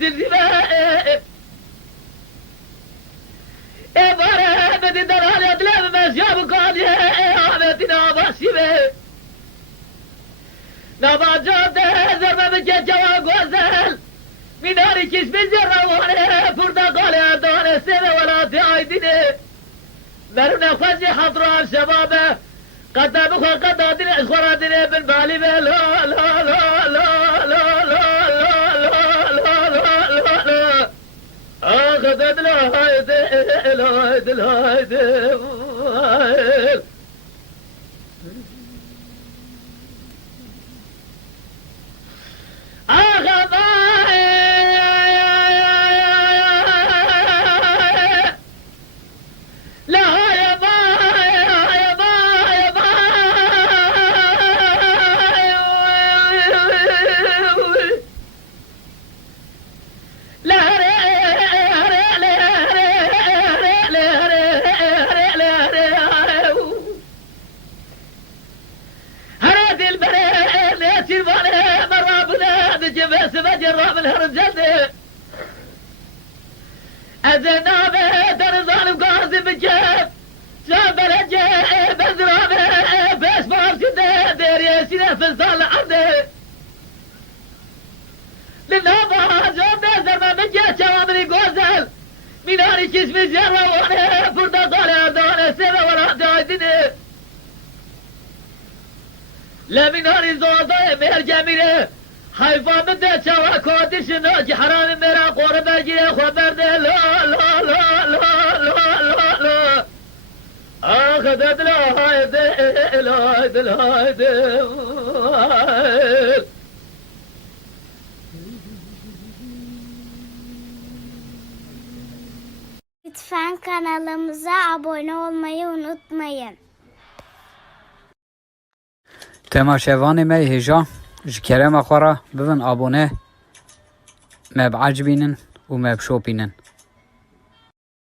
سلسلة باره بدي درالي أدلاب مشياب قالي عمتنا باشيبه نبا جاده زرمه بكي جوا غزل ميناري كيس بزر روانه فردا قالي دانه سنه ولا تعيدينه مرنا خزي حضرها الشباب قد بخوا قد دادين اخورا دينه بالبالي لا لا لا لا لا لا لا لا لا لا اخذت الهايد الهايد الهايد جراب الهرجل أزنابه در ظالم قاسم بجيب شاب الجيب أزرابه بس ما سيده ديري سيده فصال عرضه للنابه جوده زرما بجيب شوامري قوزل ميناري كسمي زيارة وانا فردا قالي أردوانه سيبه ولا دايدينه لا ميناري زوده مهر جميله حيفا بده شوا كودش ناجي حرام مرا قرب اجي خبر ده لا لا لا لا لا لا لا اخذت الهايد الهايد الهايد Lütfen kanalımıza abone olmayı unutmayın. تماشاوان ما هجا جكرم اخورا ببن ابونه ما بعجبينن وما بشوبينن